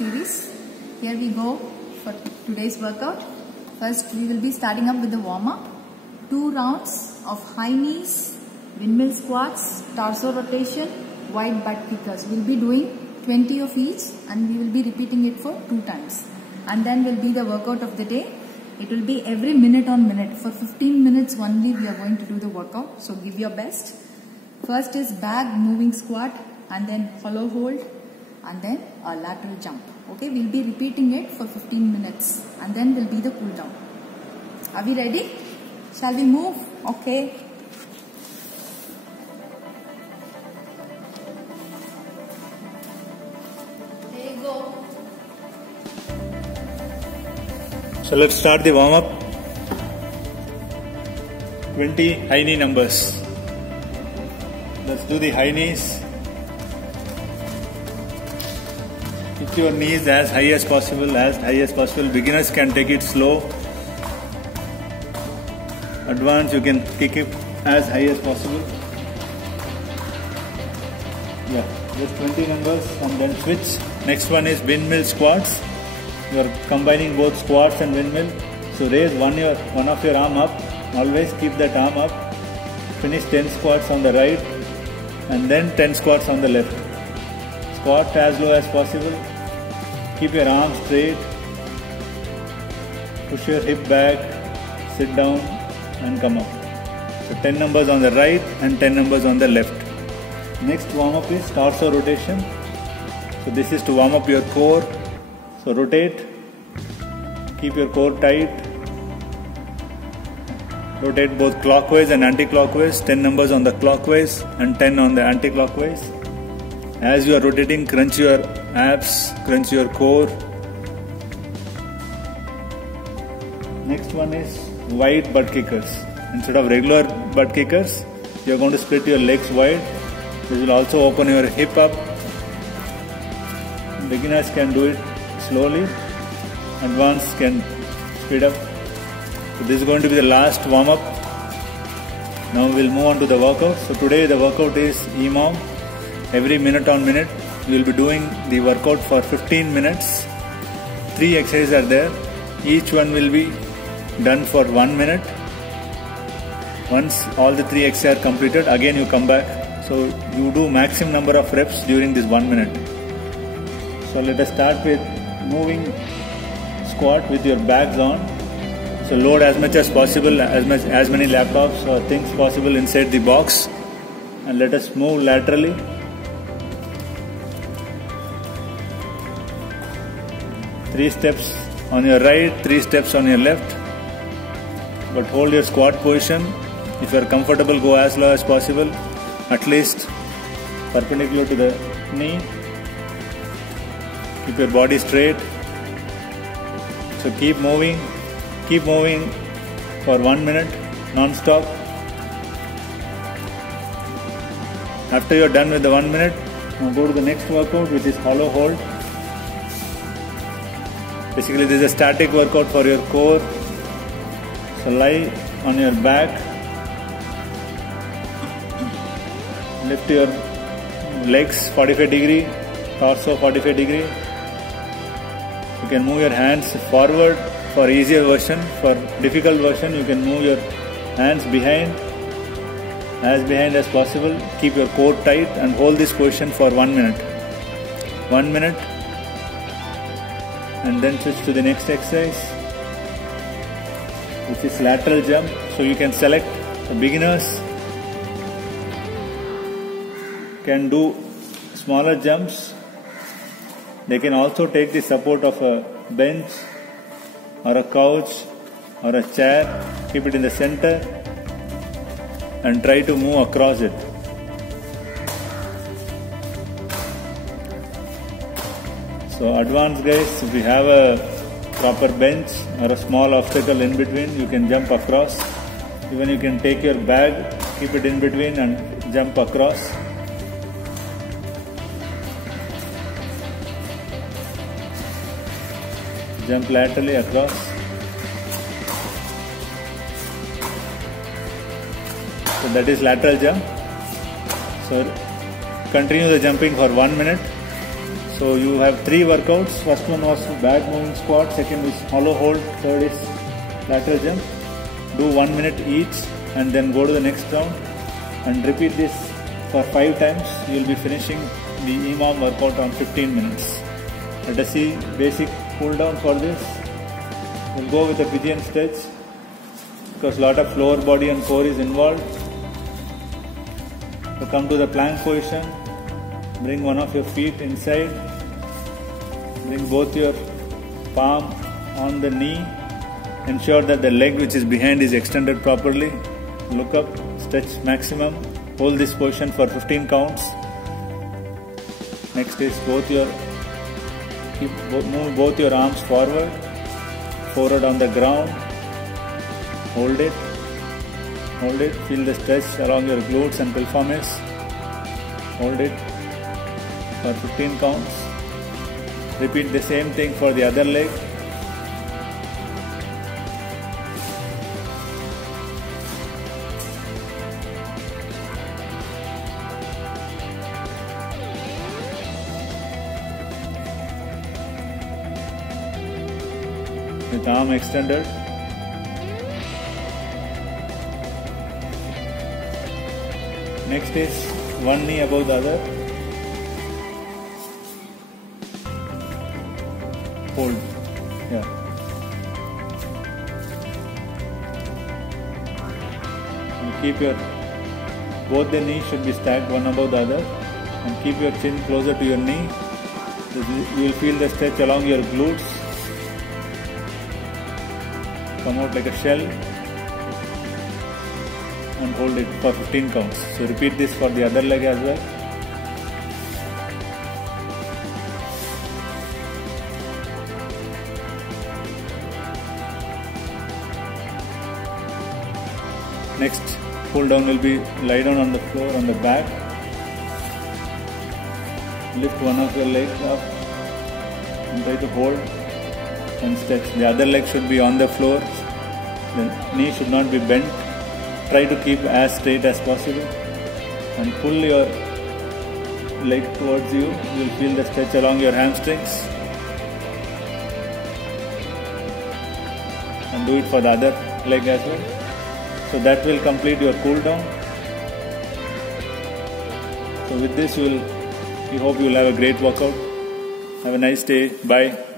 series. Here we go for today's workout. First we will be starting up with the warm-up. 2 rounds of high knees, windmill squats, torso rotation, wide butt kickers. We will be doing 20 of each and we will be repeating it for 2 times. And then will be the workout of the day. It will be every minute on minute. For 15 minutes only we are going to do the workout. So give your best. First is back moving squat and then hollow hold and then a lateral jump. Okay, we will be repeating it for 15 minutes and then will be the cool down. Are we ready? Shall we move? Okay. There you go. So let's start the warm up. 20 high knee numbers. Let's do the high knees. Keep your knees as high as possible. Beginners can take it slow. Advanced, you can kick it as high as possible. Yeah, just 20 numbers and then switch. Next one is windmill squats. You are combining both squats and windmill. So raise one of your arm up. Always keep that arm up. Finish 10 squats on the right and then 10 squats on the left. Squat as low as possible. Keep your arms straight. Push your hip back. Sit down and come up. So 10 numbers on the right and 10 numbers on the left. Next warm up is torso rotation. So this is to warm up your core. So rotate, keep your core tight, rotate both clockwise and anti-clockwise, 10 numbers on the clockwise and 10 on the anti-clockwise. As you are rotating, crunch your abs, crunch your core. Next one is wide butt kickers. Instead of regular butt kickers, you are going to split your legs wide. This will also open your hip up. Beginners can do it slowly, advanced can speed up. So this is going to be the last warm up. Now we will move on to the workout. So today the workout is EMOM. Every minute on minute we will be doing the workout for 15 minutes. 3 exercises are there. Each one will be done for 1 minute. Once all the 3 exercises are completed, again you come back. So you do maximum number of reps during this 1 minute. So let us start with moving squat with your bags on. So load as much as possible, as many laptops or things possible inside the box, and let us move laterally. Three steps on your right, 3 steps on your left, but hold your squat position. If you are comfortable, go as low as possible, at least perpendicular to the knee. Keep your body straight. So keep moving for 1 minute non-stop. After you are done with the 1 minute, now go to the next workout, which is hollow hold. Basically this is a static workout for your core. So lie on your back, lift your legs 45 degree, torso 45 degree. You can move your hands forward for easier version. For difficult version, you can move your hands behind as possible. Keep your core tight and hold this position for 1 minute. 1 minute, and then switch to the next exercise, which is lateral jump. So you can select. The beginners can do smaller jumps. They can also take the support of a bench or a couch or a chair, keep it in the center and try to move across it. So advanced guys, if you have a proper bench or a small obstacle in between, you can jump across. Even you can take your bag, keep it in between and jump across. Jump laterally across. So that is lateral jump. So continue the jumping for 1 minute. So you have 3 workouts. First one was back moving squat, second is hollow hold, third is lateral jump. Do 1 minute each and then go to the next round and repeat this for 5 times. You will be finishing the EMOM workout on 15 minutes. Let us see basic cool down for this. We'll go with a pigeon stretch because a lot of lower body and core is involved. So come to the plank position. Bring one of your feet inside. Bring both your palm on the knee. Ensure that the leg which is behind is extended properly. Look up, stretch maximum. Hold this position for 15 counts. Next is move both your arms forward. Forward on the ground. Hold it. Hold it. Feel the stretch along your glutes and pelvis. Hold it for 15 counts. Repeat the same thing for the other leg. With arm extended. Next is one knee above the other. Hold. Yeah. And keep both the knees should be stacked one above the other. And keep your chin closer to your knee. You will feel the stretch along your glutes. Come out like a shell. And hold it for 15 counts. So repeat this for the other leg as well. Next pull down will be lie down on the floor on the back. Lift one of your legs up and try to hold and stretch. The other leg should be on the floor. The knee should not be bent. Try to keep as straight as possible and pull your leg towards you. You will feel the stretch along your hamstrings. And do it for the other leg as well. So that will complete your cool down. So with this we hope you will have a great workout. Have a nice day. Bye.